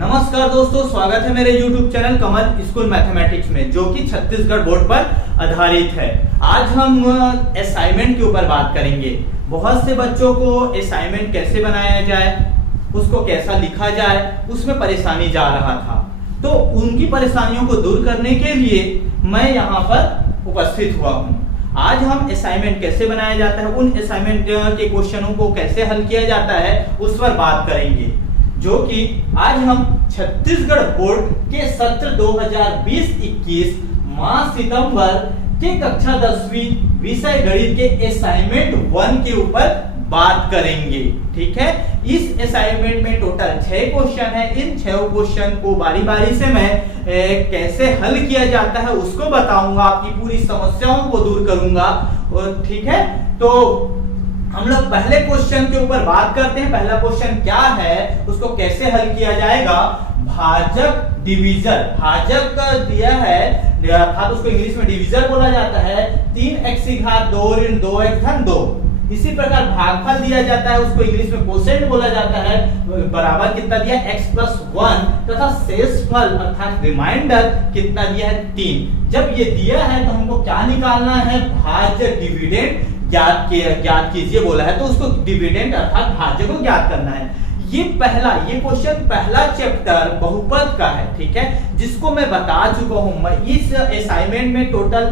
नमस्कार दोस्तों, स्वागत है मेरे YouTube चैनल कमल स्कूल मैथमेटिक्स में, जो कि छत्तीसगढ़ बोर्ड पर आधारित है। आज हम असाइनमेंट के ऊपर बात करेंगे। बहुत से बच्चों को असाइनमेंट कैसे बनाया जाए, उसको कैसा लिखा जाए, उसमें परेशानी जा रहा था। तो उनकी परेशानियों को दूर करने के लिए मैं यहाँ पर उपस्थित हुआ हूँ। आज हम असाइनमेंट कैसे बनाया जाता है, उन असाइनमेंट के क्वेश्चनों को कैसे हल किया जाता है, उस पर बात करेंगे। जो कि आज हम छत्तीसगढ़ बोर्ड के सत्र 2020-21 माह सितंबर के कक्षा 10वीं विषय गणित के असाइनमेंट 1 के ऊपर बात करेंगे। ठीक है, इस असाइनमेंट में टोटल 6 क्वेश्चन है। इन 6 क्वेश्चन को बारी बारी से मैं कैसे हल किया जाता है उसको बताऊंगा, आपकी पूरी समस्याओं को दूर करूंगा। और ठीक है, तो हम लोग पहले क्वेश्चन के ऊपर बात करते हैं। पहला क्वेश्चन क्या है, उसको कैसे हल किया जाएगा। भाजक डिवीजन, भाजक दिया है अर्थात उसको इंग्लिश में डिवीजन बोला जाता है 3x की घात 2 ऋण 2x धन 2। इसी प्रकार भागफल दिया जाता है, उसको इंग्लिश में कोसेंट बोला जाता है, बराबर कितना दिया x प्लस 1 तथा शेषफल अर्थात रिमाइंडर कितना दिया है 3। जब ये दिया है तो हमको क्या निकालना है, भाज्य डिविडेंड ज्ञात कीजिए बोला है, तो उसको डिविडेंड अर्थात भाज्य को ज्ञात करना है। ये क्वेश्चन पहला चैप्टर बहुपद का है। ठीक है, जिसको मैं बता चुका हूं। मैं इस असाइनमेंट में टोटल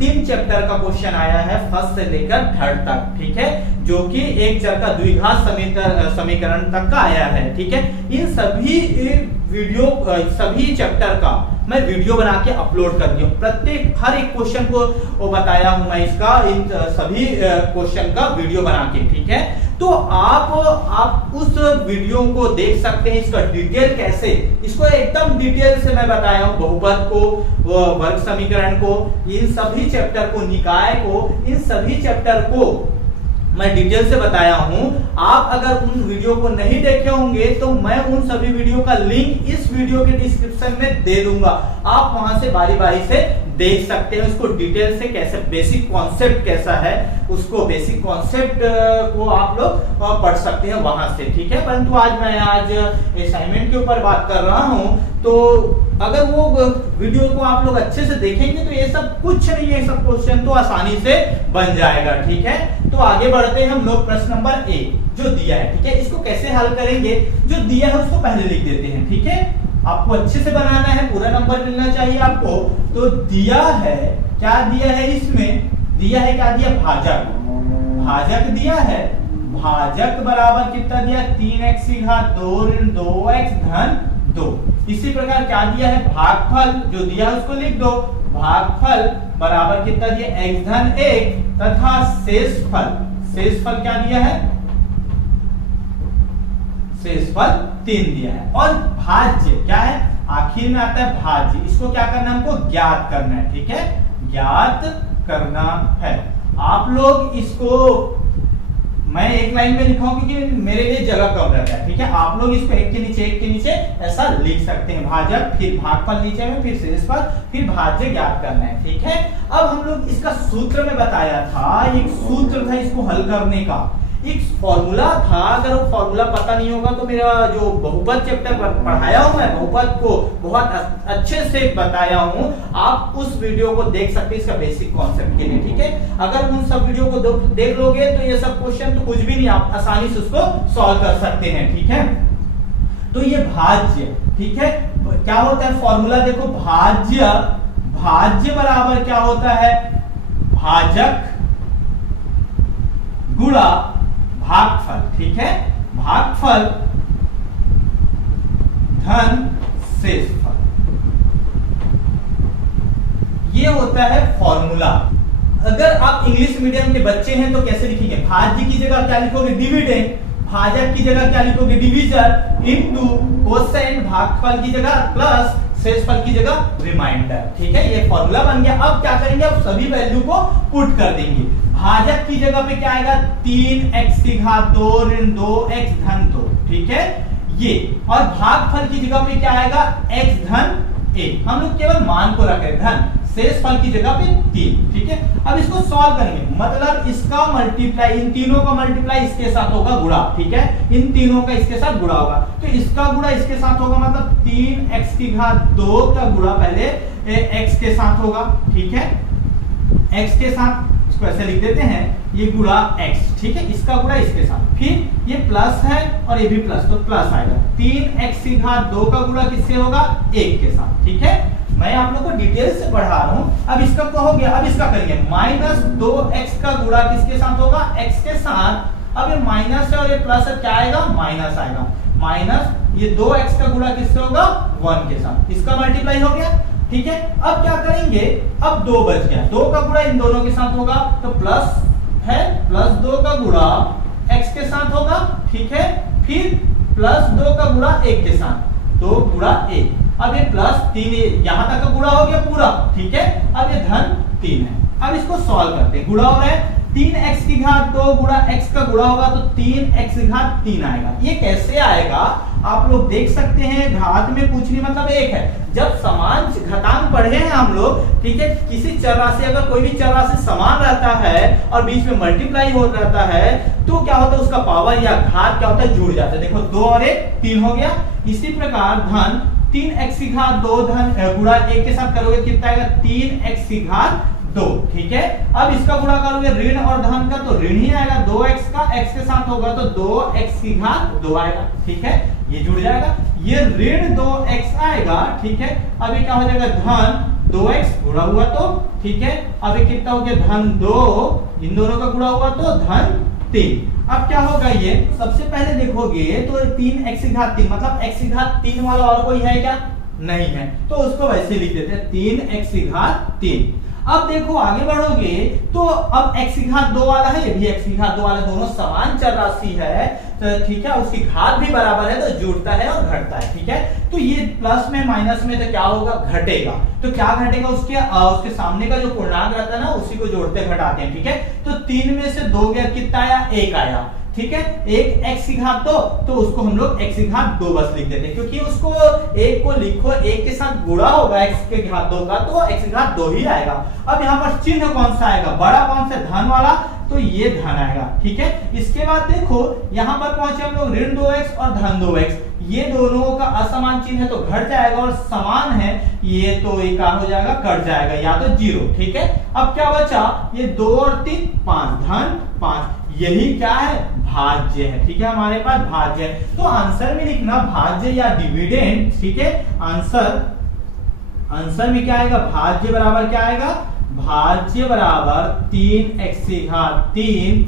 3 चैप्टर का क्वेश्चन आया है, फर्स्ट से लेकर थर्ड तक। ठीक है, जो कि एक चर का द्विघात समीकरण तक का आया है। ठीक है, इन सभी चैप्टर का मैं वीडियो बना के अपलोड कर दिया हूं। हर एक क्वेश्चन को बताया हूं मैं इसका, इन सभी क्वेश्चन का वीडियो बना के। ठीक है, तो आप उस वीडियो को देख सकते हैं। इसका डिटेल कैसे, इसको एकदम डिटेल से मैं बताया हूं। बहुपद को, वर्ग समीकरण को, इन सभी चैप्टर को, निकाय को, इन सभी चैप्टर को मैं डिटेल से बताया हूं। आप अगर उन वीडियो को नहीं देखे होंगे तो मैं उन सभी वीडियो का लिंक इस वीडियो के डिस्क्रिप्शन में दे दूंगा। आप वहां से बारी बारी से देख सकते हैं। उसको डिटेल से कैसे, बेसिक कॉन्सेप्ट कैसा है, उसको बेसिक कॉन्सेप्ट को आप लोग पढ़ सकते हैं वहां से। ठीक है, परंतु मैं आज असाइनमेंट के ऊपर बात कर रहा हूं। तो अगर वो वीडियो को आप लोग अच्छे से देखेंगे तो ये सब कुछ नहीं है, सब क्वेश्चन तो आसानी से बन जाएगा। ठीक है, तो आगे बढ़ते हैं हम लोग। प्रश्न नंबर 1 जो दिया है, ठीक है, इसको कैसे हल करेंगे। जो दिया है उसको पहले लिख देते हैं। ठीक है, आपको अच्छे से बनाना है, पूरा नंबर मिलना चाहिए आपको। तो दिया है, क्या दिया है, इसमें दिया है, क्या दिया, भाजक। भाजक दिया है, भाजक बराबर कितना दिया, 3x की घात 2 ऋण 2x धन 2। इसी प्रकार क्या दिया है, भागफल जो दिया है उसको लिख दो। भागफल बराबर कितना दिया, x धन 1 तथा शेषफल, शेषफल क्या दिया है, शेषफल 3 दिया है। और भाज्य क्या है, आखिर में आता है भाज्य। इसको क्या करना है, हमको ज्ञात करना है। ठीक है, ज्ञात करना है। आप लोग इसको, मैं एक लाइन में लिखा हूं क्योंकि मेरे लिए जगह कम रहता है। ठीक है, आप लोग इसको एक के नीचे ऐसा लिख सकते हैं। भाजक, फिर भागफल नीचे में, फिर शेषफल, फिर भाज्य ज्ञात करना है। ठीक है, अब हम लोग इसका सूत्र में बताया था, एक सूत्र था इसको हल करने का, एक फॉर्मूला था। अगर वो फॉर्मूला पता नहीं होगा तो मेरा जो बहुपद चैप्टर पढ़ाया हूं, मैं बहुपद को बहुत अच्छे से बताया हूं, आप उस वीडियो को देख सकते हैं इसका बेसिक कॉन्सेप्ट के लिए। ठीक है, अगर उन सब वीडियो को देख लोगे तो ये सब क्वेश्चन तो कुछ भी नहीं, आप आसानी से उसको सॉल्व कर सकते हैं। ठीक है, तो ये भाज्य, ठीक है, क्या होता है फॉर्मूला देखो, भाज्य, भाज्य बराबर क्या होता है, भाजक गुणा भागफल। ठीक है, भागफल धन शेषफल, ये होता है फॉर्मूला। अगर आप इंग्लिश मीडियम के बच्चे हैं तो कैसे लिखेंगे, भाज्य की जगह क्या लिखोगे, डिविडेंड, भाजक की जगह क्या लिखोगे, डिवीजन, इनटू कोसेंट, भागफल की जगह प्लस शेषफल की जगह रिमाइंडर। ठीक है, ये फॉर्मूला बन गया। अब क्या करेंगे, अब सभी वैल्यू को पुट कर देंगे। भाजक की जगह पे क्या आएगा, 3x की घात 2 ऋण 2x धन 2। ठीक है, ये, और भागफल की जगह पे क्या आएगा, x धन 1। हम लोग केवल मान को रखे, धन, शेष फल की जगह पे 3। ठीक है, अब इसको सॉल्व करेंगे, मतलब इसका मल्टीप्लाई, इन तीनों का मल्टीप्लाई इसके साथ होगा गुणा। ठीक है, इन तीनों का इसके साथ गुणा होगा, तो इसका गुणा इसके साथ होगा, मतलब 3x की घात 2 का गुणा पहले x के साथ होगा। ठीक है, x के साथ, इसको ऐसे लिख देते हैं, ये गुणा x। ठीक है, इसका गुणा इसके साथ, फिर ये प्लस है और ये भी प्लस, तो प्लस आएगा। 3x की घात 2 का गुणा किससे होगा? 1 के साथ। ठीक है, मैं आप लोग को डिटेल से पढ़ा रहा हूं। अब इसका क्या हो गया, अब इसका करेंगे, -2x का गुणा किसके साथ होगा? x के साथ। अब ये माइनस है और ये प्लस है, क्या आएगा? माइनस आएगा। माइनस ये 2x का गुणा किससे होगा? 1 के साथ। इसका मल्टीप्लाई हो गया। ठीक है, अब क्या करेंगे, अब 2 बच गया, 2 का गुणा इन दोनों के साथ होगा, तो प्लस है, +2 का गुणा x के साथ होगा। ठीक है, फिर +2 का गुणा 1 के साथ, 2 गुणा 1। अब ये +3, यहां तक का गुणा हो गया पूरा। ठीक है, अब ये धन 3 है। अब इसको सॉल्व करते हैं, गुणा हो रहा है, 3x की घात 2 गुणा x का गुणा होगा तो 3x की घात 3 आएगा। ये कैसे आएगा आप लोग देख सकते हैं, घात में कुछ नहीं, मतलब 1 है। जब समान घातांक पढ़े हैं हम लोग, ठीक है, किसी चर राशि, अगर कोई भी चर राशि समान रहता है और बीच में मल्टीप्लाई हो रहता है, तो क्या होता है, उसका पावर या घात क्या होता है, जुड़ जाता है। देखो 2 और 1 3 हो गया। इसी प्रकार धन 3x की घात 2 धन गुणा 1 के साथ करोगे कितना आएगा? 3x की घात 2। ठीक है, अब इसका गुणा करोगे ऋण और धन का, तो ऋण ही आएगा, 2x का x के साथ होगा तो 2x की घात 2 आएगा। ठीक है, ये जुड़ जाएगा, ये ऋण 2x आएगा। ठीक है, अब ये क्या हो जाएगा, धन 2x गुणा हुआ तो, ठीक है, अब ये कितना हो गया, धन 2, इन दोनों का गुणा हुआ तो धन 3। अब क्या होगा, ये सबसे पहले देखोगे तो 3x की घात 3, मतलब x की घात 3 वाला और कोई है क्या? नहीं है, तो उसको वैसे लिख देते हैं, 3x की घात 3। अब देखो आगे बढ़ोगे तो अब x की घात 2 वाला है, ये भी x की घात 2 वाला, दोनों समान चर राशि है, तो ठीक है, उसकी घात भी बराबर है तो जुड़ता है और घटता है। ठीक है, तो ये प्लस में माइनस में तो क्या होगा, घटेगा। तो क्या घटेगा, उसके सामने का जो पूर्णांक रहता है ना, उसी को जोड़ते घटाते हैं। ठीक है, तो 3 में से 2 गया, कितना आया? 1 आया। ठीक है, 1 x की घात 2, तो उसको हम लोग x की घात 2 बस लिख देते हैं, क्योंकि उसको 1 को लिखो, 1 के साथ गुणा होगा x की घात 2 का, तो x की घात 2 ही आएगा। अब यहाँ पर चिन्ह कौन सा आएगा, बड़ा कौन सा, धन वाला, तो ये धन आएगा। ठीक है, इसके बाद देखो यहाँ पर पहुंचे हम लोग, ऋण 2x और धन 2x, ये दोनों का असमान चिन्ह है तो घट जाएगा, और समान है ये तो एक हो जाएगा, कट जाएगा, या तो 0। ठीक है, अब क्या बचा, ये 2 और 3 5, धन 5, यही क्या है, भाज्य है। ठीक है, हमारे पास भाज्य है, तो आंसर में लिखना भाज्य या डिविडेंड। ठीक है, आंसर में क्या आएगा, भाज्य बराबर क्या आएगा, भाज्य बराबर 3x की घात 3,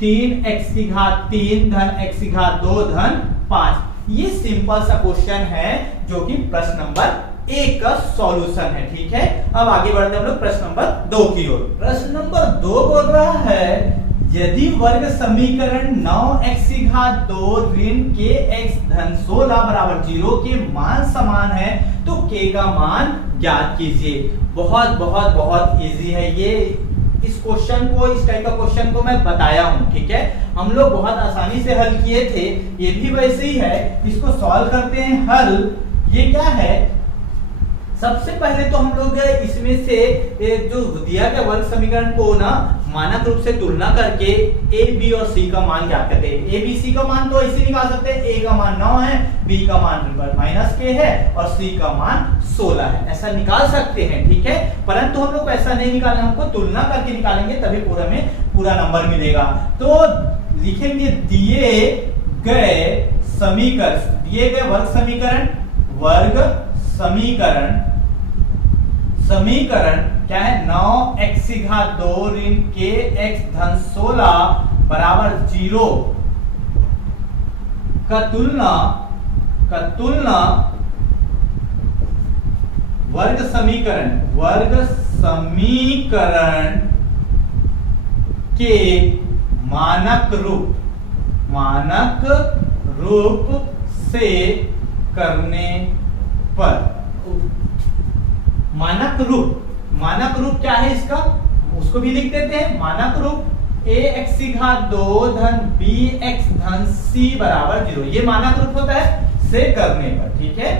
3x की घात 3 धन x की घात 2 धन 5। ये सिंपल सा क्वेश्चन है जो कि प्रश्न नंबर 1 का सॉल्यूशन है। ठीक है, अब आगे बढ़ते हैं हम लोग प्रश्न नंबर 2 की ओर। प्रश्न नंबर 2 बोल रहा है, यदि वर्ग समीकरण 9x की घात 2 ऋण kx धन 16 बराबर 0 के मान समान है तो k का मान ज्ञात कीजिए। बहुत बहुत बहुत इजी है ये। इस क्वेश्चन को, इस टाइप का क्वेश्चन को मैं बताया हूं। ठीक है, हम लोग बहुत आसानी से हल किए थे, ये भी वैसे ही है। इसको सॉल्व करते हैं हल। ये क्या है, सबसे पहले तो हम लोग इसमें से जो दिया गया वर्ग समीकरण को ना मानक रूप से तुलना करके a, b और c का मान ज्ञात करते हैं। a, b, c का मान तो ऐसे निकाल सकते हैं, a का मान 9 है, b का मान -k है और c का मान 16 है, ऐसा निकाल सकते हैं। ठीक है, परंतु हम लोग ऐसा नहीं निकालेंगे, हमको तुलना करके निकालेंगे, तभी पूरा में पूरा नंबर मिलेगा। तो लिखेंगे दिए गए वर्ग समीकरण क्या है, 9x की घात 2 ऋण kx धन 16 बराबर 0 का तुलना वर्ग समीकरण के मानक रूप से करने पर। मानक रूप क्या है इसका, उसको भी लिख देते हैं। मानक रूप ax की घात 2 धन bx धन c बराबर 0, ये मानक रूप होता है से करने पर। ठीक है,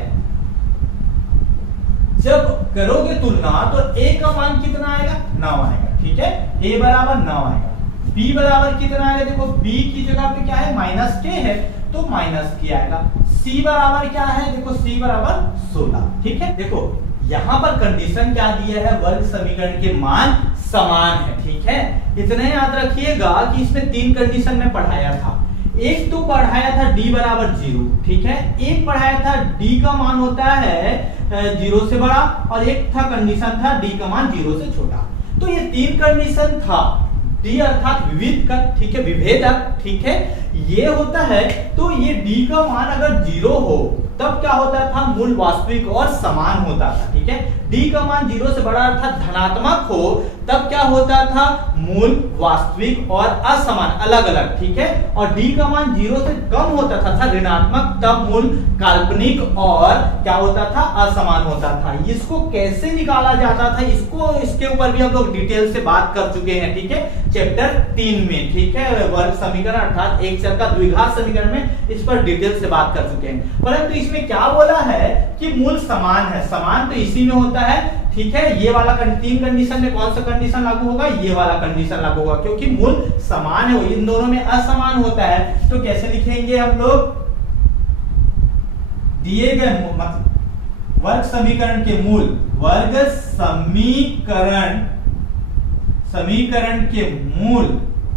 जब करोगे तुलना तो a का मान कितना आएगा 9 आएगा, ठीक है, a बराबर 9 आएगा। b बराबर कितना आएगा, देखो b की जगह पे क्या है माइनस k है तो माइनस k आएगा। c बराबर क्या है, देखो c बराबर 16, ठीक है। देखो यहाँ पर कंडीशन क्या दिया है, वर्ग समीकरण के मान समान है, ठीक है। इतना याद रखिएगा कि इसमें 3 कंडीशन में पढ़ाया था। एक तो पढ़ाया था d बराबर 0, ठीक है, एक पढ़ाया था d का मान होता है 0 से बड़ा, और एक था कंडीशन था d का मान 0 से छोटा। तो ये 3 कंडीशन था। d अर्थात विविध का, ठीक है, विभेदक, ठीक है, ये होता है। तो ये d का मान अगर 0 हो तब क्या होता था, मूल वास्तविक और समान होता था, ठीक है। d का मान 0 से बड़ा अर्थात धनात्मक हो तब क्या होता था, मूल वास्तविक और असमान अलग अलग, ठीक है। और d का मान 0 से कम होता था ऋणात्मक, तब मूल काल्पनिक और क्या होता था, असमान होता था। इसको कैसे निकाला जाता था, इसके ऊपर भी हम लोग डिटेल से बात कर चुके हैं, ठीक है, चैप्टर 3 में, ठीक है, वर्ग समीकरण अर्थात एक चर का द्विघात समीकरण में इस पर डिटेल से बात कर चुके हैं। परंतु इसमें क्या बोला है कि मूल समान है, समान तो इसी में होता है, ठीक है। ये वाला 3 कंडीशन में कौन सा कंडीशन लागू होगा, ये वाला कंडीशन लागू होगा, क्योंकि मूल समान है, इन दोनों में असमान होता है। तो कैसे लिखेंगे हम लोग, दिए गए वर्ग समीकरण के मूल, वर्ग समीकरण के मूल,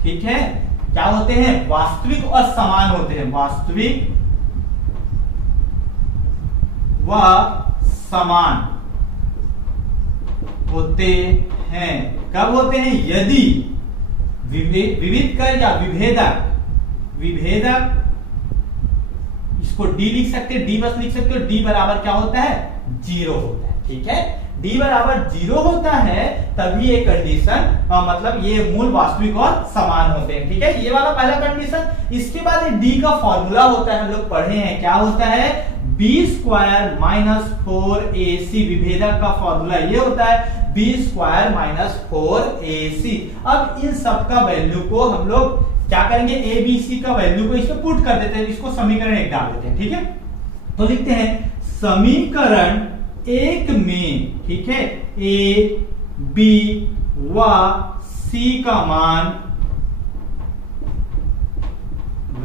ठीक है, क्या होते हैं, वास्तविक और समान होते हैं, वास्तविक व समान होते हैं। कब होते हैं, यदि विविध कर या विभेदक, इसको d लिख सकते हैं, d बस लिख सकते हो, d बराबर क्या होता है, 0 होता है, ठीक है। d बराबर 0 होता है तभी ये कंडीशन मतलब ये मूल वास्तविक और समान होते हैं, ठीक है। ये वाला पहला कंडीशन। इसके बाद d का फॉर्मूला होता है, हम लोग पढ़े हैं, क्या होता है, b स्क्वायर माइनस 4ac, विभेदक का फॉर्मूला ये होता है b स्क्वायर माइनस 4ac। अब इन सब का वैल्यू को हम लोग क्या करेंगे, a b c का वैल्यू को इसमें पुट कर देते हैं, इसको समीकरण 1 डाल देते हैं, ठीक है। तो लिखते हैं समीकरण 1 में, ठीक है, a b व c का मान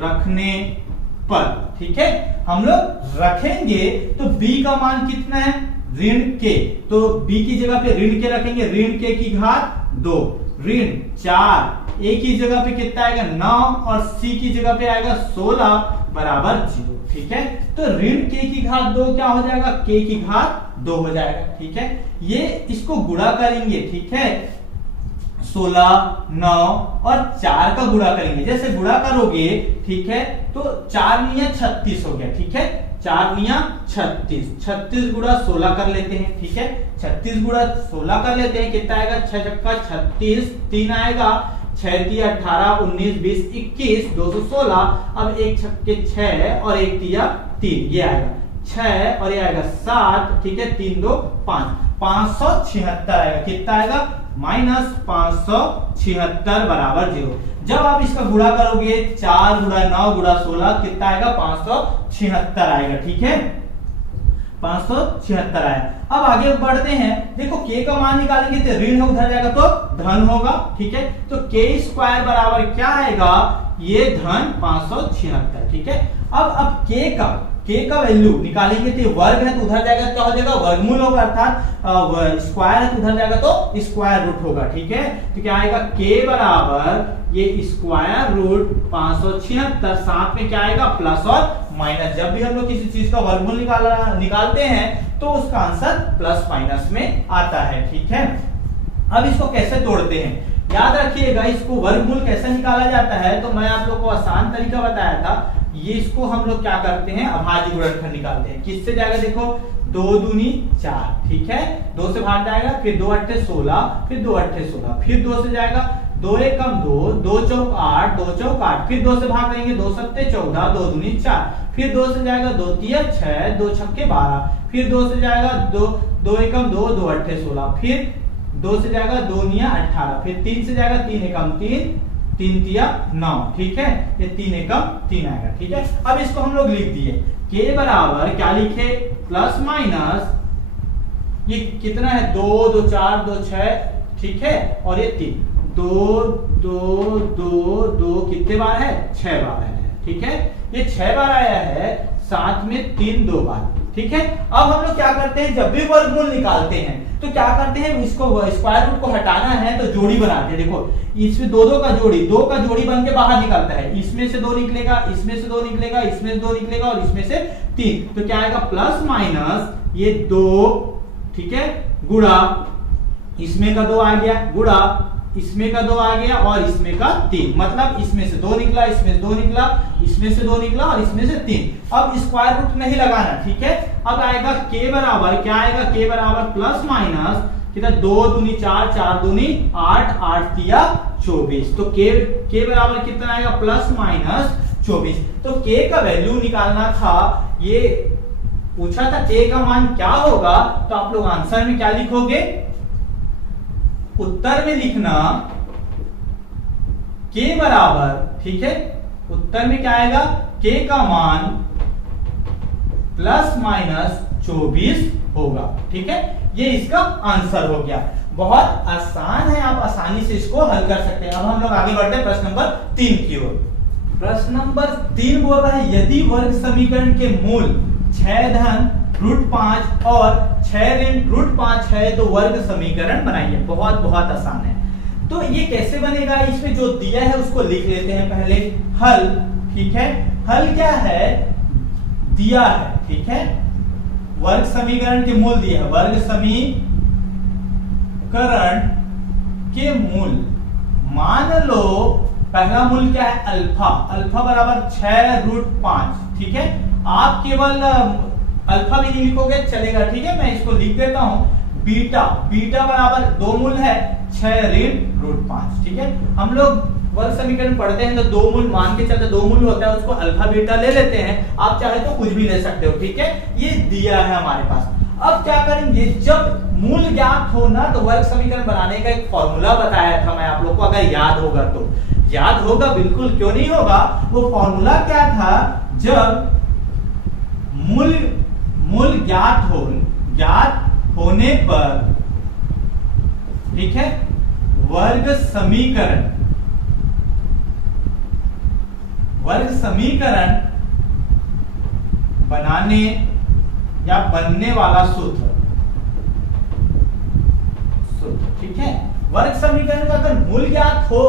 रखने पर, ठीक है, हम लोग रखेंगे तो b का मान कितना है, ऋण k, तो b की जगह पे ऋण k रखेंगे, ऋण k की घात 2, ऋण 4, a की जगह पे कितना आएगा 9 और c की जगह पे आएगा 16 बराबर 0, ठीक है। तो ऋण k की घात 2 क्या हो जाएगा, k की घात 2 हो जाएगा, ठीक है। ये इसको गुणा करेंगे, ठीक है, 16, 9 और 4 का गुणा करेंगे। जैसे गुणा करोगे, ठीक है, तो 4 निया 36 हो गया, ठीक है, 4 निया 36, 36 गुणा 16 कर लेते हैं, ठीक है, 36 गुणा 16 कर लेते हैं, कितना आएगा, 6 छक्का 36, 3 आएगा, 6 तिया 18, 19, 20, 21, 216। अब 1 छक्के 6 और 1 तिया 3, ये आएगा 6 और ये आएगा 7, ठीक है, 3 2 5, 576 आएगा, कितना आएगा, माइनस 576 बराबर 0। जब आप इसका गुणा करोगे 4 गुणा 9 गुणा 16 कितना आएगा, 576 आएगा, ठीक है, 576 आया। अब आगे बढ़ते हैं, देखो k का मान निकालेंगे तो ऋण उधर जाएगा तो धन होगा, ठीक है, तो k स्क्वायर बराबर क्या आएगा, ये धन 576, ठीक है। अब k का वैल्यू निकालेंगे तो वर्ग है तो उधर जाएगा, क्या हो जाएगा, वर्गमूल होगा, अर्थात स्क्वायर है तो उधर जाएगा तो स्क्वायर रूट होगा, ठीक है। तो क्या आएगा, k बराबर ये स्क्वायर रूट 576, साथ में क्या आएगा, प्लस और माइनस। जब भी हम लोग किसी चीज का वर्गमूल निकालते हैं तो उसका आंसर प्लस माइनस में आता है, ठीक है। अब इसको कैसे तोड़ते हैं, याद रखिएगा, इसको वर्गमूल कैसे निकाला जाता है, तो मैं आप लोग को आसान तरीका बताया था। ये इसको हम लोग क्या करते हैं, अभाज्य गुणनखंड निकालते हैं। किससे जाएगा, देखो 2 दूनी 4, ठीक है, 2 से भाग जाएगा, फिर 2 8 16, फिर 2 8 16, फिर 2 से जाएगा 2 1 कम 2, 2 चौक 8, 2 चौक 8, फिर 2 से भाग देंगे, 2 7 14, 2 दूनी 4, फिर 2 से जाएगा 2 3 6, 2 छक्के 12, फिर 2 से जाएगा 2 1 कम 2, 2 8 16, फिर 2 से जाएगा 2 निया 18, फिर 3 से जाएगा 3 एकम 3, 3 तिया 9, ठीक है, ये 3 एकम 3 आएगा, ठीक है। अब इसको हम लोग लिख दिए, k बराबर क्या लिखे, प्लस माइनस, ये कितना है 2 2 4 2 6, ठीक है, और ये 3 2 2 2 2 कितने बार है 6 बार है, ठीक है, ये 6 बार आया है, साथ में 3 2 बार, ठीक है। अब हम लोग क्या करते हैं, जब भी वर्गमूल निकालते हैं तो क्या करते हैं, इसको स्क्वायर रूट को हटाना है तो जोड़ी बनाते हैं। देखो इसमें 2 2 का जोड़ी, 2 का जोड़ी बन के बाहर निकलता है, इसमें से 2 निकलेगा, इसमें से 2 निकलेगा, इसमें से 2 निकलेगा और इसमें से 3, तो क्या आएगा प्लस माइनस ये 2, ठीक है, गुणा इसमें का 2 आ गया, गुणा इसमें का 2 आ गया और इसमें का 3, मतलब इसमें से 2 निकला, इसमें से 2 निकला, इसमें से 2 निकला और इसमें से 3। अब स्क्वायर रूट नहीं लगाना, ठीक है। अब आएगा k बराबर, क्या आएगा, k बराबर प्लस माइनस कितना 2 दूनी 4, 4 दूनी 8, 8 तिया 24, तो k बराबर कितना आएगा प्लस माइनस 24। तो k का वैल्यू निकालना था, ये पूछा था k का मान क्या होगा, तो आप लोग आंसर में क्या लिखोगे, उत्तर में लिखना k बराबर, ठीक है, उत्तर में क्या आएगा, k का मान प्लस माइनस 24 होगा, ठीक है, ये इसका आंसर हो गया। बहुत आसान है, आप आसानी से इसको हल कर सकते हैं। अब हम लोग आगे बढ़ते हैं प्रश्न नंबर 3 की ओर। प्रश्न नंबर 3 बोल रहा है, यदि वर्ग समीकरण के मूल 6 धन रूट 5 और 6 ऋण रूट 5 है तो वर्ग समीकरण बनाइए। बहुत आसान है। तो ये कैसे बनेगा, इसमें जो दिया है उसको लिख लेते हैं पहले, हल, ठीक है, हल क्या है, दिया है, ठीक है, वर्ग समीकरण के मूल दिया है, वर्ग समीकरण के मूल, मान लो पहला मूल क्या है अल्फा, अल्फा बराबर 6 रूट 5, ठीक है, आप केवल अल्फा भी नहीं लिखोगे चलेगा, ठीक है, मैं इसको लिख देता हूं, बीटा, बीटा बराबर 2 मूल है 6 ऋण रूट 5, ठीक है। हम लोग वर्ग समीकरण पढ़ते हैं तो 2 मूल मान के चलते, 2 मूल होता है उसको अल्फा बीटा ले लेते हैं, आप चाहे तो कुछ भी ले सकते हो, ठीक है, ये दिया है हमारे पास। अब क्या करेंगे, जब मूल ज्ञात हो ना, तो वर्ग समीकरण बनाने का एक फॉर्मूला बताया था मैं आप लोग को, अगर याद होगा तो, याद होगा बिल्कुल, क्यों नहीं होगा, वो फॉर्मूला क्या था, जब मूल ज्ञात होने पर, ठीक है, वर्ग समीकरण बनाने या बनने वाला सूत्र, ठीक है, वर्ग समीकरण का अगर मूल ज्ञात हो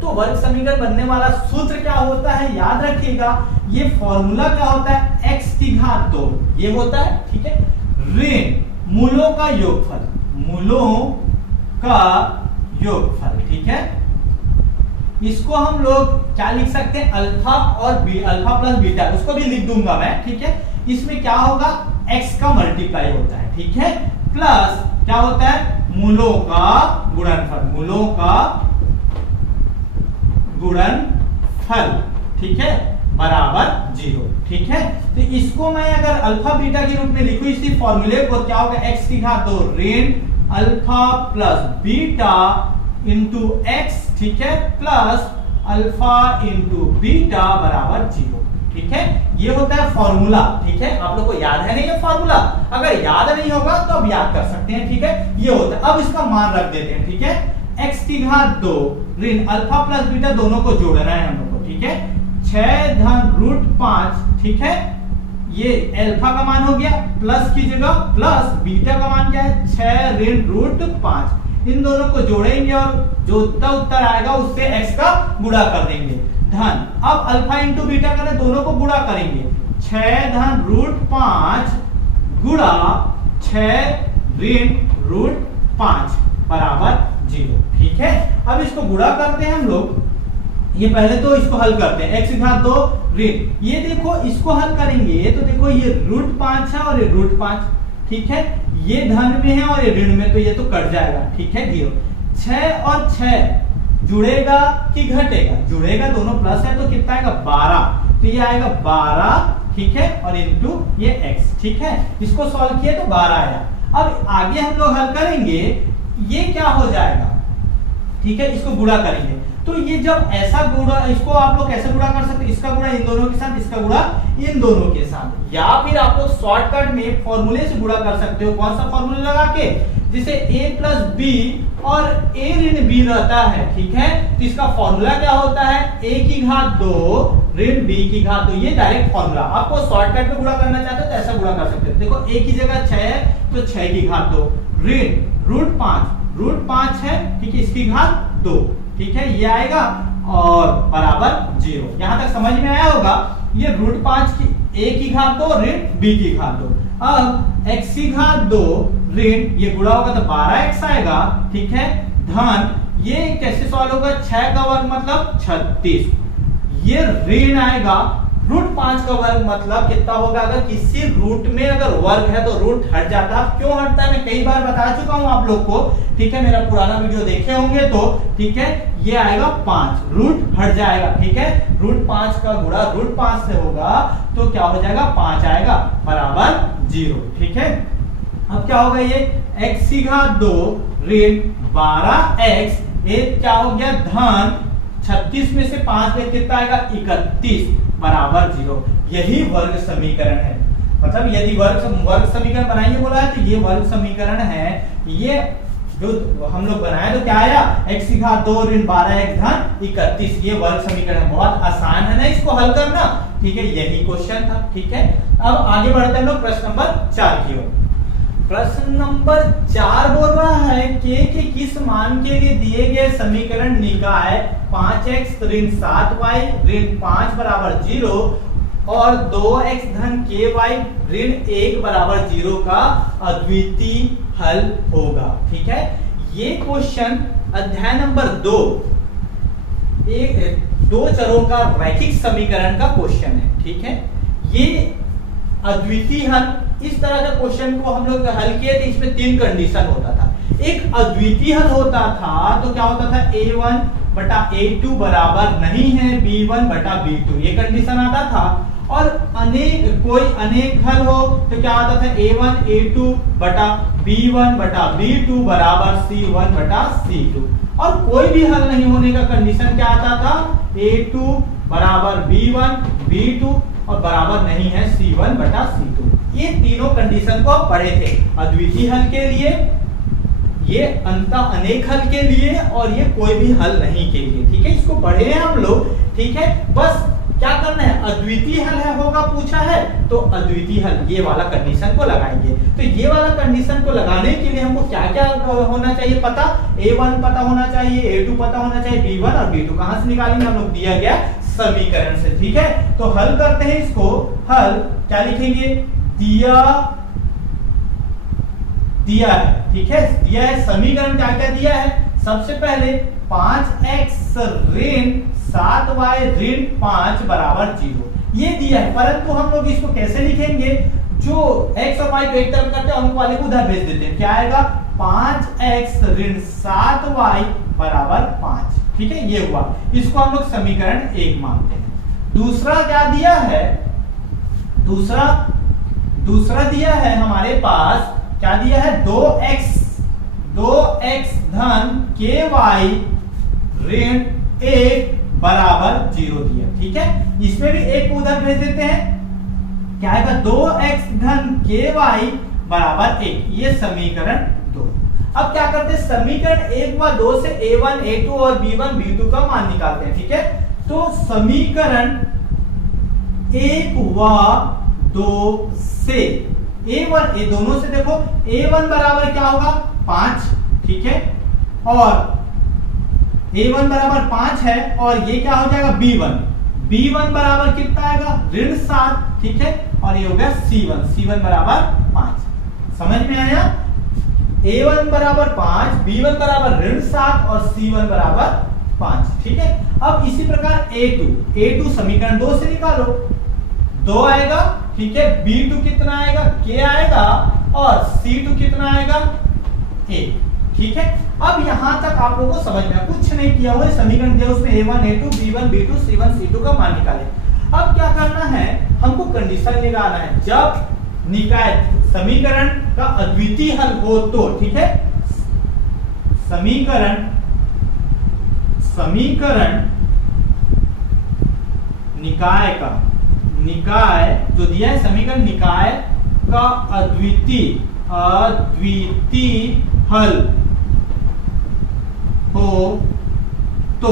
तो वर्ग समीकरण बनने वाला सूत्र क्या होता है, याद रखिएगा, ये फॉर्मूला क्या होता है, x की घात 2, ये होता है, ठीक है, ऋण मूलों का योगफल, मूलों का योगफल, ठीक है, इसको हम लोग क्या लिख सकते हैं, अल्फा और अल्फा प्लस बीटा, उसको भी लिख दूंगा मैं, ठीक है, इसमें क्या होगा, x का मल्टीप्लाई होता है, ठीक है, प्लस क्या होता है, मूलों का गुणनफल, मूलों का गुणनफल, ठीक है, बराबर 0, ठीक है। तो इसको मैं अगर अल्फा बीटा के रूप में लिखूं इसी फॉर्मूले को, क्या होगा, x की घात 2 ऋण alpha plus beta into x, ठीक है, प्लस अल्फा इंटू बीटा बराबर 0, ठीक है, ये होता है फॉर्मूला, ठीक है, आप लोग को याद है नहीं ये फॉर्मूला, अगर याद नहीं होगा तो अब याद कर सकते हैं, ठीक है, ये होता है। अब इसका मान रख देते हैं, ठीक है, x की घात 2 ऋण अल्फा प्लस बीटा दोनों को जोड़ना है हम लोग को, ठीक है, 6 धन रूट 5, ठीक है, ये अल्फा का मान हो गया, प्लस की जगह प्लस बीटा का मान क्या है 6 ऋण रूट 5, इन दोनों को जोड़ेंगे और जो उत्तर आएगा उससे x का गुणा कर देंगे, धन, अब अल्फा इंटू बीटा करें, दोनों को गुणा करेंगे, 6 धन रूट 5 गुणा 6 ऋण रूट 5 बराबर 0, ठीक है। अब इसको गुणा करते हैं हम लोग, ये पहले तो इसको हल करते हैं, x की घात 2 ऋण, ये देखो इसको हल करेंगे तो देखो ये रूट 5 है और ये रूट 5, ठीक है, ये धन में है और ये ऋण में, तो ये तो कट जाएगा, ठीक है, 0, 6 और 6 जुड़ेगा कि घटेगा, जुड़ेगा, दोनों प्लस है तो कितना आएगा 12, तो ये आएगा 12, ठीक है, और इनटू ये x, ठीक है, इसको सॉल्व किया तो 12 आया। अब आगे हम लोग हल करेंगे, ये क्या हो जाएगा, ठीक है, इसको गुणा करेंगे। तो ये जब ऐसा गुणा, इसको आप लोग कैसे गुणा कर सकते हैं, इसका गुणा इन दोनों के साथ, इसका गुणा इन दोनों के साथ, या फिर आप लोग शॉर्टकट में फॉर्मूले से गुणा कर सकते हो। कौन सा फॉर्मूला लगा के, जिसे a प्लस बी और a ऋण b रहता है, ठीक है। तो इसका फॉर्मूला क्या होता है, a की घात 2 ऋण b की घात 2। ये डायरेक्ट फॉर्मूला, आपको शॉर्टकट में गुणा करना चाहते हो तो ऐसा गुणा कर सकते हो। देखो a की जगह 6 है तो 6 की घात 2 ऋण रूट 5 है, ठीक है, इसकी घात 2, ठीक है, ये आएगा और बराबर 0। यहां तक समझ में आया होगा। ये रूट 5 की a की घात 2 ऋण b की घात 2। अब x की घात 2 ऋण, ये गुणा होगा तो 12x आएगा, ठीक है, धन, ये कैसे सॉल्व होगा, 6 का वर्ग मतलब 36, ये ऋण आएगा रूट 5 का वर्ग मतलब कितना होगा, अगर किसी रूट में अगर वर्ग है तो रूट हट जाता है। क्यों हटता है मैं कई बार बता चुका हूं आप लोग को, ठीक है, मेरा पुराना वीडियो देखे होंगे तो, ठीक है, ये आएगा 5, रूट हट जाएगा, ठीक है, रूट 5 का गुणा रूट 5 से होगा तो क्या हो जाएगा, 5 आएगा बराबर 0, ठीक है। अब क्या होगा, ये x की घात 2 ऋण 12x, ये क्या हो गया धन 36 में से 5 में कितना आएगा, 31 बराबर 0। यही वर्ग समीकरण है, मतलब यदि वर्ग समीकरण बनाइए बोला है तो ये वर्ग समीकरण है। ये जो हम लोग बनाए तो क्या आया, x की घात 2 ऋण 12x धन 31, ये वर्ग समीकरण है। बहुत आसान है ना इसको हल करना, ठीक है, यही क्वेश्चन था, ठीक है। अब आगे बढ़ते हैं हम लोग प्रश्न नंबर 4 की ओर। प्रश्न नंबर 4 बोल रहा है k के किस मान के लिए दिए गए समीकरण निकाय 5x ऋण 7y ऋण 5 बराबर 0 और 2x धन ky ऋण 1 बराबर 0 का अद्वितीय हल होगा, ठीक है। ये क्वेश्चन अध्याय नंबर 2, दो चरों का रैखिक समीकरण का क्वेश्चन है, ठीक है। ये अद्वितीय हल, इस तरह का क्वेश्चन को हम लोग हल किए थे, इसमें 3 कंडीशन होता था। एक अद्वितीय हल होता था तो क्या होता था, a1 बटा a2 बराबर नहीं है b1 बटा b2, ये कंडीशन आता था। और कोई अनेक हल हो तो क्या आता था, a1 a2 बटा b1 बटा b2 बराबर c1 बटा c2। और कोई भी हल नहीं होने का कंडीशन क्या आता था, a2 बराबर b1 b2 और बराबर नहीं है c1 बटा c2। ये तीनों कंडीशन को आप पढ़े थे, अद्वितीय हल के लिए, ये अनेक हल के लिए और ये कोई भी हल नहीं के लिए, ठीक है, इसको पढ़े हैं हम लोग, ठीक है। बस क्या करना है, अद्वितीय हल है होगा पूछा है तो अद्वितीय हल ये वाला कंडीशन को लगाएंगे। तो ये वाला कंडीशन को लगाने के लिए हमको क्या क्या होना चाहिए पता, a1 पता होना चाहिए, a2 पता होना चाहिए, b1 और b2 कहां से निकालेंगे, हम लोग दिया गया समीकरण से, ठीक है। तो हल करते हैं इसको, हल क्या लिखेंगे, दिया है, ठीक है, दिया है समीकरण क्या क्या दिया है, सबसे पहले 5x ऋण 7y ऋण 5 बराबर 0 ये दिया है। परंतु हम लोग इसको कैसे लिखेंगे, जो x और y को एक तरफ करते हैं अंक वाले को उधर भेज देते हैं, क्या आएगा 5x ऋण 7y बराबर 5, ठीक है, ये हुआ। इसको हम लोग समीकरण 1 मानते हैं। दूसरा क्या दिया है, दूसरा दिया है हमारे पास, क्या दिया है, 2x धन ky ऋण 1 बराबर 0 दिया, ठीक है। इसमें भी एक उधर भेज देते हैं, क्या आएगा 2x धन ky बराबर 1, ये समीकरण 2। अब क्या करते हैं, समीकरण 1 व 2 से a1 a2 और b1 b2 का मान निकालते हैं, ठीक है। तो समीकरण 1 व 2 से a1, ये दोनों से देखो, a1 बराबर क्या होगा 5, ठीक है, और a1 बराबर 5 है, और ये क्या हो जाएगा b1 बराबर कितना आएगा ऋण 7, ठीक है, और ये हो गया c1 बराबर 5। समझ में आया, a1 बराबर 5, b1 बराबर ऋण 7 और c1 बराबर 5, ठीक है। अब इसी प्रकार a2 समीकरण 2 से निकालो, 2 आएगा, ठीक है, b2 कितना आएगा k आएगा और c2 कितना आएगा 1, ठीक है। अब यहां तक आप लोगों को समझ में कुछ नहीं किया हुआ, समीकरण दिया उसमें a1 a2 b1 b2 c1 c2 का मान निकाले। अब क्या करना है, हमको कंडीशन लगाना है, जब निकाय समीकरण का अद्वितीय हल हो तो, ठीक है, समीकरण समीकरण निकाय जो दिया है समीकरण निकाय का अद्वितीय हल हो, तो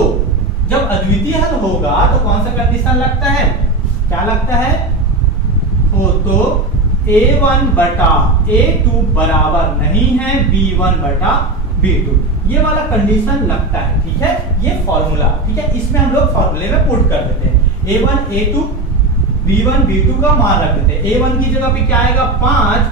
जब अद्वितीय हल होगा तो कौन सा कंडीशन लगता है, क्या लगता है, हो तो A1 बटा A2 बराबर नहीं है B1 बटा B2, ये वाला कंडीशन लगता है। ठीक है, ये फॉर्मूला, ठीक है, इसमें हम लोग फॉर्मूले में पुट कर देते हैं। A1 A2 B1 B2 का मान रख देते हैं। A1 की जगह पे क्या आएगा 5,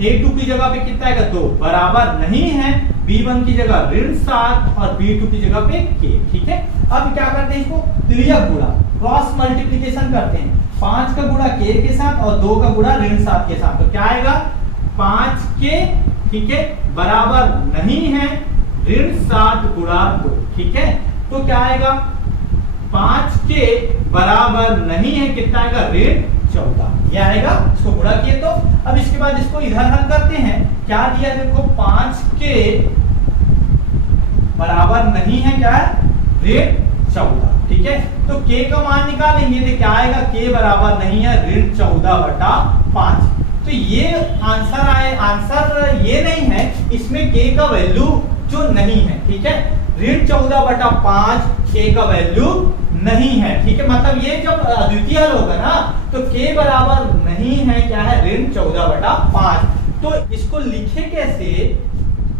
A2 की जगह पे कितना आएगा 2, बराबर नहीं है B1 की जगह -7 और B2 की जगह पे k। ठीक है, अब क्या करते हैं, इसको तिर्यक गुणा क्रॉस मल्टीप्लिकेशन करते हैं। 5 का गुणा k के साथ और 2 का गुणा -7 के साथ, तो क्या आएगा 5k, ठीक है, बराबर नहीं है -7 गुणा 2। ठीक है, तो क्या आएगा 5k बराबर नहीं है, कितना आएगा -14, ये आएगा। इसको गुणा किए तो अब इसके बाद इसको इधर हल करते हैं। क्या दिया देखो 5k बराबर नहीं है क्या है -14। ठीक है, तो k का मान निकालेंगे तो क्या आएगा, k बराबर नहीं है -14 बटा 5। तो ये आंसर आए, आंसर ये नहीं है, इसमें k का वैल्यू जो नहीं है। ठीक है, -14 बटा 5 k का वैल्यू नहीं है। ठीक है, मतलब ये जब अद्वितीय हल होगा ना तो k बराबर नहीं है क्या है -14 बटा 5। तो इसको लिखे कैसे,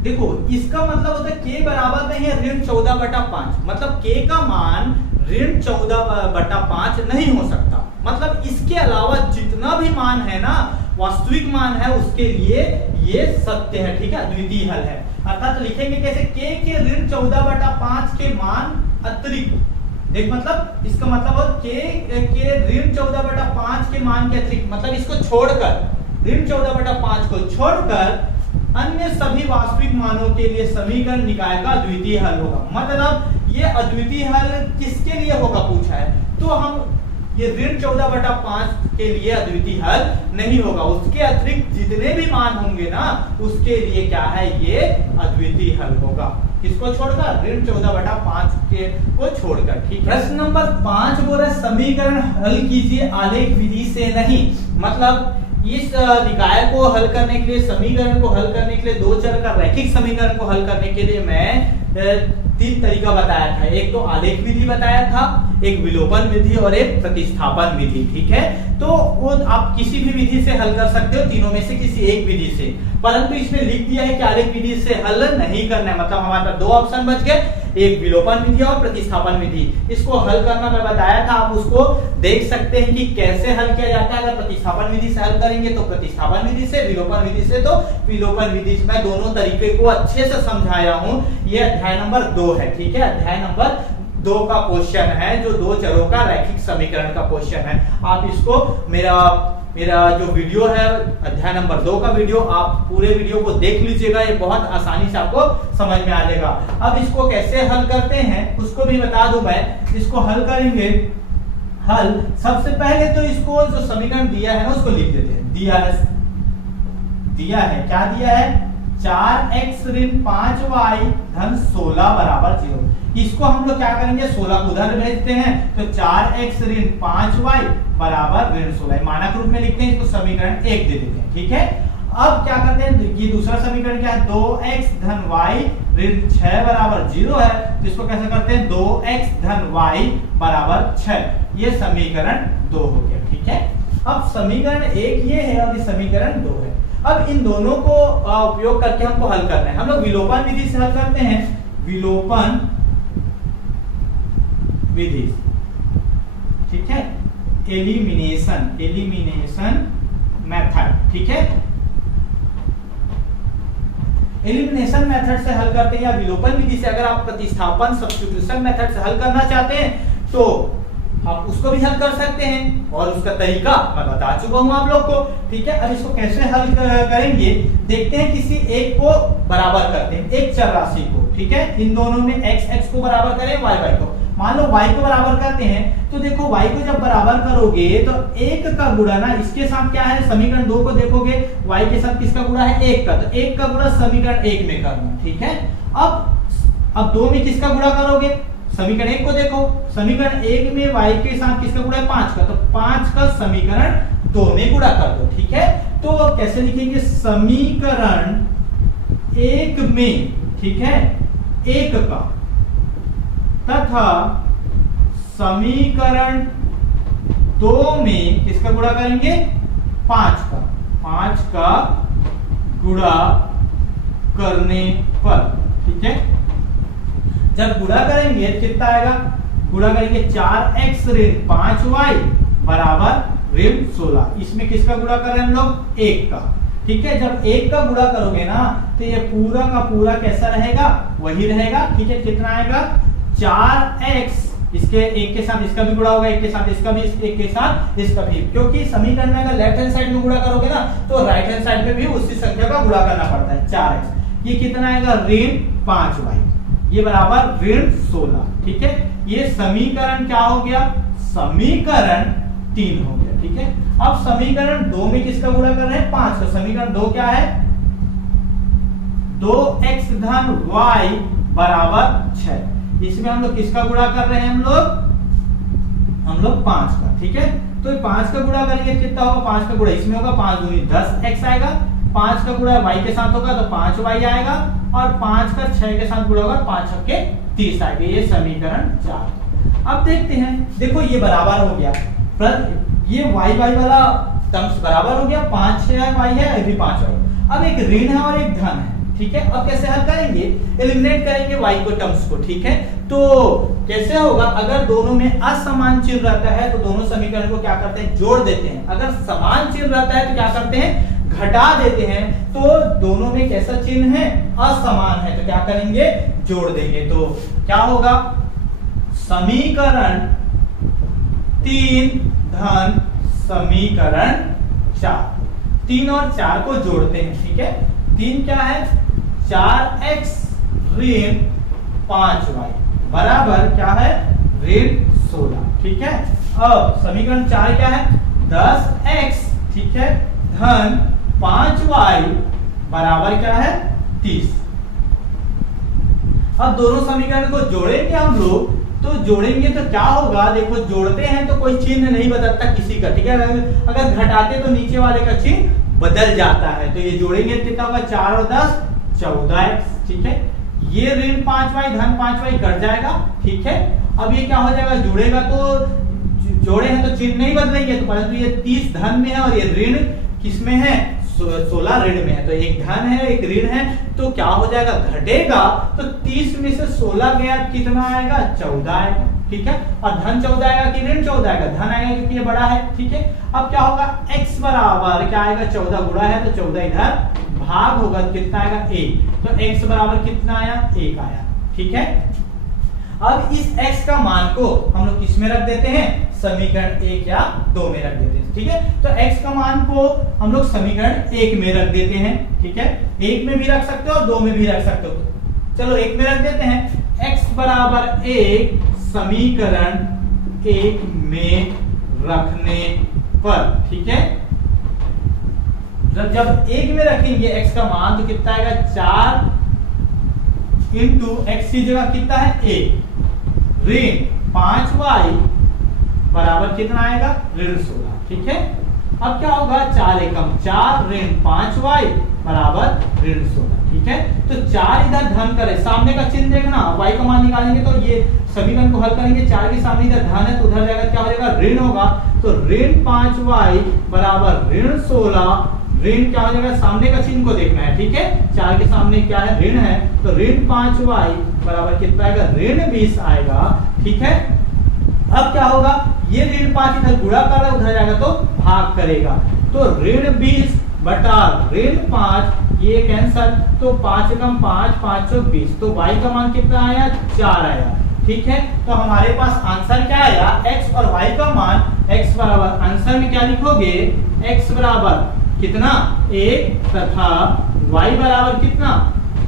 देखो इसका मतलब होता है k बराबर नहीं है -14 बटा 5, मतलब k का मान -14 बटा 5 नहीं हो सकता। मतलब इसके अलावा जितना भी मान है ना, वास्तविक मान है, उसके लिए ये सत्य है। ठीक है, अद्वितीय हल है। अर्थात लिखेंगे कैसे, k के -14 बटा 5 के मान अतिरिक्त, देख मतलब इसका मतलब है के -14 बटा 5 के मान के अतिरिक्त, मतलब इसको छोड़कर -14 बटा 5 को छोड़कर अन्य सभी वास्तविक मानों के लिए समीकरण निकाय का अद्वितीय हल होगा। मतलब ये अद्वितीय हल किसके लिए होगा पूछा है, तो हम ये -14 बटा 5 के लिए अद्वितीय हल नहीं होगा, उसके अतिरिक्त जितने भी मान होंगे ना उसके लिए क्या है, ये अद्वितीय हल होगा। किसको छोड़कर, -14 बटा 5 के को छोड़कर। ठीक है, प्रश्न नंबर 5 बोल रहा है समीकरण हल कीजिए आलेख विधि से नहीं। मतलब इस निकाय को हल करने के लिए, समीकरण को हल करने के लिए, दो चर का रैखिक समीकरण को हल करने के लिए मैं 3 तरीका बताया था। एक तो आलेख विधि बताया था, एक विलोपन विधि और एक प्रतिस्थापन विधि। ठीक है, तो वो आप किसी भी विधि से हल कर सकते हो, तीनों में से किसी एक विधि से, परंतु इसमें लिख दिया है कि आलेख विधि से हल नहीं करना है। मतलब हमारे पास 2 ऑप्शन बच गए, एक विलोपन विधि और प्रतिस्थापन विधि। इसको हल करना मैं बताया था, आप उसको देख सकते हैं कि कैसे हल किया जाता है। अगर प्रतिस्थापन विधि से हल करेंगे तो प्रतिस्थापन विधि से, विलोपन विधि से तो विलोपन विधि से। मैं दोनों तरीके को अच्छे से समझाया हूं। ये अध्याय नंबर 2 है। ठीक है, अध्याय नंबर 2 का क्वेश्चन है, जो 2 चरों का रैखिक समीकरण का क्वेश्चन है। आप इसको मेरा जो वीडियो है अध्याय नंबर 2 का वीडियो, आप पूरे वीडियो को देख लीजिएगा, ये बहुत आसानी से आपको समझ में आ जाएगा। अब इसको कैसे हल करते हैं उसको भी बता दूं मैं। इसको हल करेंगे, हल सबसे पहले तो इसको जो समीकरण दिया है ना उसको लिख देते हैं। दिया है क्या दिया है, 4x ऋण 5y धन 16 बराबर 0। इसको हम लोग क्या करेंगे, 16 को उधर भेजते हैं, तो 4x ऋण 5y बराबर ऋण 16 मानक रूप में लिखते हैं, इसको समीकरण 1 दे देते हैं। ठीक है, अब क्या करते हैं, ये दूसरा समीकरण क्या है, 2x धन y ऋण 6 बराबर 0 है, तो इसको कैसे करते हैं, 2x धन y बराबर 6। ये समीकरण 2 हो गया। ठीक है, अब समीकरण 1 ये है और ये समीकरण 2 है। अब इन दोनों को उपयोग करके हमको हल करना है। हम लोग विलोपन विधि से हल करते हैं, विलोपन विधि। ठीक है, एलिमिनेशन मेथड। ठीक है, एलिमिनेशन मेथड से हल करते हैं या विलोपन विधि से। अगर आप प्रतिस्थापन सब्स्टिट्यूशन मेथड से हल करना चाहते हैं तो आप उसको भी हल कर सकते हैं, और उसका तरीका मैं बता चुका हूं आप लोग को। ठीक है, अब इसको कैसे हल करेंगे देखते हैं। किसी एक को बराबर करते हैं, एक चर राशि को। ठीक है, इन दोनों में x को बराबर करें, y को। मान लो y को बराबर करते हैं, तो देखो y को जब बराबर करोगे तो 1 का गुणा ना इसके साथ क्या है, समीकरण 2 को देखोगे, y के साथ किसका गुणा है, 1 का, तो 1 का गुणा समीकरण 1 में करना। ठीक है, अब 2 में किसका गुणा करोगे, समीकरण 1 को देखो, समीकरण 1 में y के साथ किसका गुणा है 5 का, तो 5 का समीकरण 2 में गुणा कर दो, ठीक है। तो कैसे लिखेंगे, समीकरण 1 में, ठीक है, 1 का तथा समीकरण 2 में किसका गुणा करेंगे 5 का गुणा करने पर, ठीक है। जब गुणा करेंगे कितना आएगा, गुणा करेंगे 4x ऋण 5y बराबर ऋण 16। इसमें किसका गुणा कर रहे हैं हम लोग, 1 का, ठीक है। जब 1 का गुणा करोगे ना तो ये पूरा का पूरा कैसा रहेगा, वही रहेगा, ठीक है। कितना आएगा 4x, इसके एक के साथ इसका भी गुणा होगा, एक के साथ इसका भी, एक के साथ इसका भी, क्योंकि समीकरण में अगर लेफ्ट हैंड साइड में गुणा करोगे ना तो राइट हैंड साइड में भी उसी संख्या का गुणा करना पड़ता है। 4x ये कितना आएगा ऋण 5y, ये बराबर ऋण 16, ठीक है। ये समीकरण क्या हो गया, समीकरण 3 हो गया, ठीक है। अब समीकरण 2 में किसका गुणा कर रहे हैं 5 का, समीकरण 2 क्या है 2x धन y बराबर 6। इसमें हम लोग किसका गुणा कर रहे हैं, हम लोग 5 का, ठीक है। तो 5 का गुणा करेंगे कितना होगा, 5 का गुणा इसमें होगा, 5 दूनी 10x आएगा, 5 का गुणा y के साथ होगा तो 5y आएगा, और 5 का 6 के साथ गुणा होगा 5 छक्के 30 आएगा। ये समीकरण 4। अब देखते हैं, देखो ये बराबर हो गया, ये y वाला टर्म्स बराबर हो गया, 5y है, ये भी 5y। अब एक ऋण है और एक धन है, ठीक है। अब कैसे हल करेंगे, एलिमिनेट करेंगे y को टर्म्स को, ठीक है। तो कैसे होगा, अगर दोनों में असमान चिन्ह रहता है तो दोनों समीकरण को क्या करते हैं, जोड़ देते हैं। अगर समान चिन्ह रहता है तो क्या करते हैं, घटा देते हैं। तो दोनों में कैसा चिन्ह है, असमान है, तो क्या करेंगे, जोड़ देंगे। तो क्या होगा, समीकरण 3 धन समीकरण 4, 3 और 4 को जोड़ते हैं, ठीक है। 3 क्या है 4x ऋण 5y बराबर क्या है ऋण 16, ठीक है। अब समीकरण 4 क्या है 10x, ठीक है, धन 5y बराबर क्या है 30। अब दोनों समीकरण को जोड़ेंगे हम लोग, तो जोड़ेंगे तो क्या होगा, देखो जोड़ते हैं तो कोई चिन्ह नहीं बदलता किसी का, ठीक है। अगर घटाते तो नीचे वाले का चिन्ह बदल जाता है। तो ये जोड़ेंगे कितना होगा 4 और 10 14x, ठीक है। ये ऋण 5y धन 5y कट जाएगा, ठीक है। अब ये क्या हो जाएगा, जुड़ेगा तो जोड़े हैं तो चिन्ह नहीं बदलेंगे, तो परंतु ये 30 धन में है और ये ऋण किसमें है 16 ऋण में है। तो एक धन है एक ऋण है, तो क्या हो जाएगा, घटेगा तो 30 में से 16 गया कितना आएगा 14 आएगा, ठीक है। और धन 14 आएगा कि ऋण 14 आएगा, धन आएगा क्योंकि ये बड़ा है, ठीक है। अब क्या होगा x बराबर क्या आएगा 14 गुणा है तो 14 इधर भाग होगा, कितना आएगा 1, तो x बराबर कितना आया 1 आया, ठीक है। अब इस x का मान को हम लोग किस में रख देते हैं, समीकरण 1 या 2 में रख देते हैं, ठीक है। तो x का मान को हम लोग समीकरण 1 में रख देते हैं, ठीक है। 1 में भी रख सकते हो और 2 में भी रख सकते हो, चलो 1 में रख देते हैं। x बराबर 1 समीकरण 1 में रखने पर, ठीक है। जब 1 में रखेंगे x का मान तो कितना आएगा 4 इंटू x की जगह कितना है 1 ऋण 5y बराबर कितना आएगा ऋण 16, ठीक है। अब क्या होगा 4 एकम 4 ऋण 5y बराबर ऋण 16, ठीक है। तो 4 इधर धन करे, सामने का चिन्ह देखना, y का मान निकालेंगे तो ये समीकरण को हल करेंगे, 4 के सामने इधर धन है तो उधर जाएगा क्या हो जाएगा ऋण होगा, तो ऋण 5y बराबर ऋण 16, ऋण क्या हो जाएगा सामने का चिन्ह को देखना है, ठीक है। 4 के सामने क्या है ऋण है, तो ऋण 5y बराबर कितना आएगा ऋण 20 आएगा, ठीक है। अब क्या होगा, ये ऋण 5 इधर गुणा कर रहा है उधर जाएगा तो भाग करेगा, तो ऋण 20 बटा ऋण 5 ये कैंसल, तो 5 एकम 5 5 चौक 20, तो y का मान कितना आया 4 आया, ठीक है। तो हमारे पास आंसर क्या आया x और y का मान, x बराबर आंसर में क्या लिखोगे x बराबर कितना 1 तथा y बराबर कितना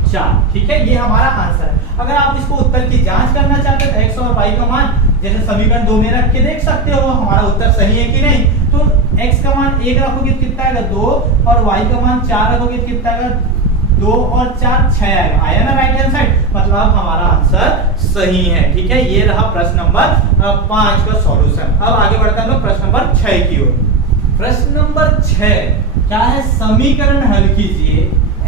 4, ठीक है। ये हमारा आंसर है। अगर आप इसको उत्तर की जांच करना चाहते हैं तो x और y का मान जैसे समीकरण 2 में रख के देख सकते हो हमारा उत्तर सही है कि नहीं। तो x का मान 1 रखोगे तो कितना आएगा 2 और y का मान 4 रखोगे तो कितना आएगा 2 और 4 6 आएगा, आया ना राइट हैंड साइड, मतलब हमारा आंसर सही है। ठीक है, ये रहा प्रश्न नंबर 5 का सॉल्यूशन। अब आगे बढ़ते हैं हम लोग प्रश्न नंबर 6 की ओर। प्रश्न नंबर 6 क्या है, समीकरण हल कीजिए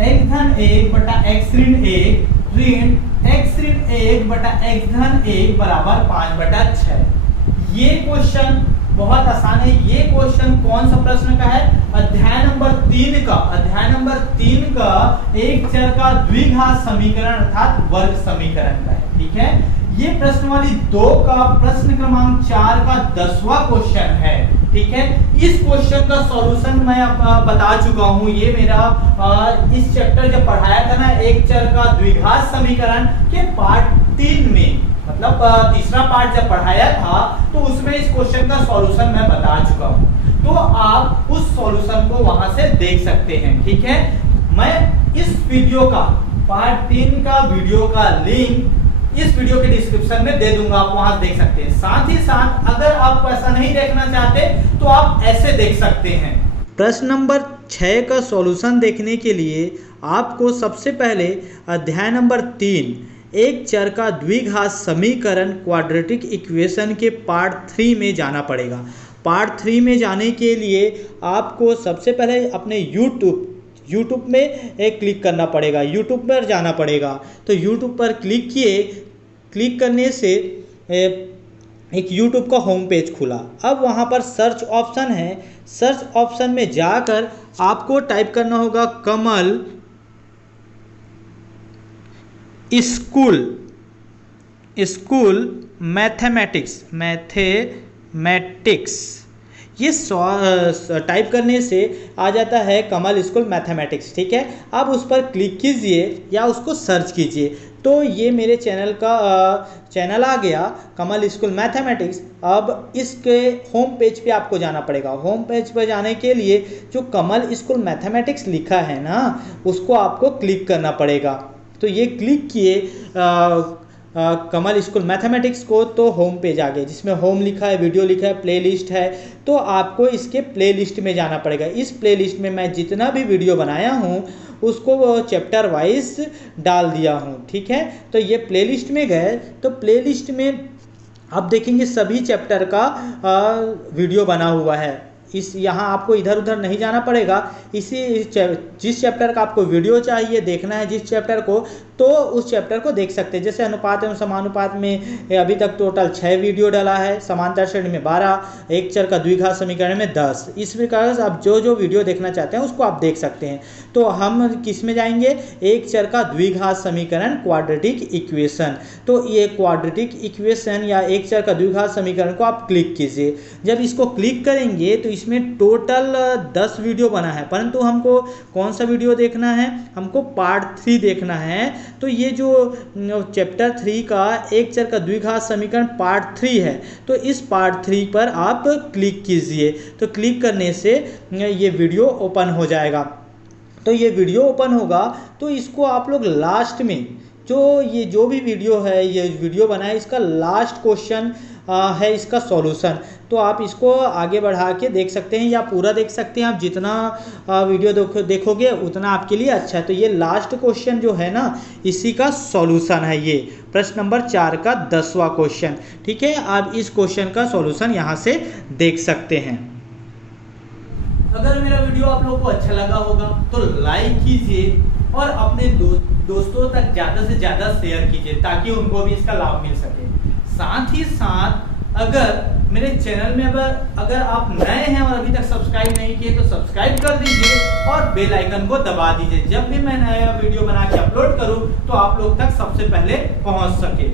x धन 1 बटा x ऋण 1 ऋण x ऋण 1 बटा x धन 1 बराबर 5 बटा 6। ये क्वेश्चन बहुत आसान है। ये क्वेश्चन कौन सा प्रश्न का है, अध्याय नंबर 3 का। अध्याय नंबर 3 का एक चर का द्विघात समीकरण अर्थात वर्ग समीकरण का है। ठीक है, ये प्रश्नावली 2 का प्रश्न क्रमांक 4 का 10वां क्वेश्चन है। ठीक है, इस क्वेश्चन का सॉल्यूशन मैं बता चुका हूं। ये मेरा इस चैप्टर जब पढ़ाया था ना, एक चर का द्विघात समीकरण के पार्ट 3 में, मतलब तीसरा पार्ट जब पढ़ाया था तो उसमें इस क्वेश्चन का सॉल्यूशन मैं बता चुका हूं। तो आप उस सॉल्यूशन को वहां से देख सकते हैं। ठीक है, मैं इस वीडियो का पार्ट 3 का वीडियो का लिंक इस वीडियो के डिस्क्रिप्शन में दे दूंगा, आप वहां देख सकते हैं। साथ ही साथ अगर आप ऐसा नहीं देखना चाहते तो आप ऐसे देख सकते हैं। प्रश्न नंबर 6 का सॉल्यूशन देखने के लिए आपको सबसे पहले अध्याय नंबर 3 एक चर का द्विघात समीकरण क्वाड्रेटिक इक्वेशन के पार्ट 3 में जाना पड़ेगा। पार्ट 3 में जाने के लिए आपको सबसे पहले अपने यूट्यूब में एक क्लिक करना पड़ेगा, यूट्यूब पर जाना पड़ेगा। तो यूट्यूब पर क्लिक किए, क्लिक करने से एक यूट्यूब का होम पेज खुला। अब वहाँ पर सर्च ऑप्शन है, सर्च ऑप्शन में जाकर आपको टाइप करना होगा कमल स्कूल मैथमेटिक्स। ये टाइप करने से आ जाता है कमल स्कूल मैथमेटिक्स। ठीक है, अब उस पर क्लिक कीजिए या उसको सर्च कीजिए तो ये मेरे चैनल आ गया, कमल स्कूल मैथमेटिक्स। अब इसके होम पेज पे आपको जाना पड़ेगा। होम पेज पर जाने के लिए जो कमल स्कूल मैथमेटिक्स लिखा है ना, उसको आपको क्लिक करना पड़ेगा। तो ये क्लिक किए कमल स्कूल मैथमेटिक्स को तो होम पेज आ गया, जिसमें होम लिखा है, वीडियो लिखा है, प्लेलिस्ट है। तो आपको इसके प्लेलिस्ट में जाना पड़ेगा। इस प्लेलिस्ट में मैं जितना भी वीडियो बनाया हूँ उसको चैप्टर वाइज डाल दिया हूँ। ठीक है, तो ये प्लेलिस्ट में गए तो प्लेलिस्ट में आप देखेंगे सभी चैप्टर का वीडियो बना हुआ है। इस यहाँ आपको इधर उधर नहीं जाना पड़ेगा। जिस चैप्टर का आपको वीडियो चाहिए देखना है, जिस चैप्टर को, तो उस चैप्टर को देख सकते हैं। जैसे अनुपात एवं समानुपात में अभी तक टोटल 6 वीडियो डाला है, समांतर श्रेणी में 12, एक चर का द्विघात समीकरण में 10। इस प्रकार से आप जो वीडियो देखना चाहते हैं उसको आप देख सकते हैं। तो हम किस में जाएंगे, एक चर का द्विघात समीकरण क्वाड्रेटिक इक्वेशन। तो ये क्वाड्रेटिक इक्वेशन या एक चर का द्विघात समीकरण को आप क्लिक कीजिए। जब इसको क्लिक करेंगे तो इसमें टोटल 10 वीडियो बना है, परंतु हमको कौन सा वीडियो देखना है, हमको पार्ट 3 देखना है। तो ये जो चैप्टर 3 का एक चर का द्विघात समीकरण पार्ट 3 है, तो इस पार्ट 3 पर आप क्लिक कीजिए। तो क्लिक करने से ये वीडियो ओपन हो जाएगा। तो ये वीडियो ओपन होगा तो इसको आप लोग लास्ट में जो भी वीडियो है, ये वीडियो बना है, इसका लास्ट क्वेश्चन है इसका सॉल्यूशन। तो आप इसको आगे बढ़ा के देख सकते हैं या पूरा देख सकते हैं। आप जितना वीडियो देखोगे उतना आपके लिए अच्छा है। तो ये लास्ट क्वेश्चन जो है ना, इसी का सॉल्यूशन है। ये प्रश्न नंबर 4 का 10वां क्वेश्चन। ठीक है, आप इस क्वेश्चन का सॉल्यूशन यहाँ से देख सकते हैं। अगर मेरा वीडियो आप लोगों को अच्छा लगा होगा तो लाइक कीजिए और अपने दोस्तों तक ज़्यादा से ज़्यादा शेयर कीजिए ताकि उनको भी इसका लाभ मिल सके। साथ ही साथ अगर मेरे चैनल में अगर आप नए हैं और अभी तक सब्सक्राइब नहीं किए तो सब्सक्राइब कर दीजिए और बेल आइकन को दबा दीजिए। जब भी मैं नया वीडियो बना के अपलोड करूं तो आप लोग तक सबसे पहले पहुंच सके।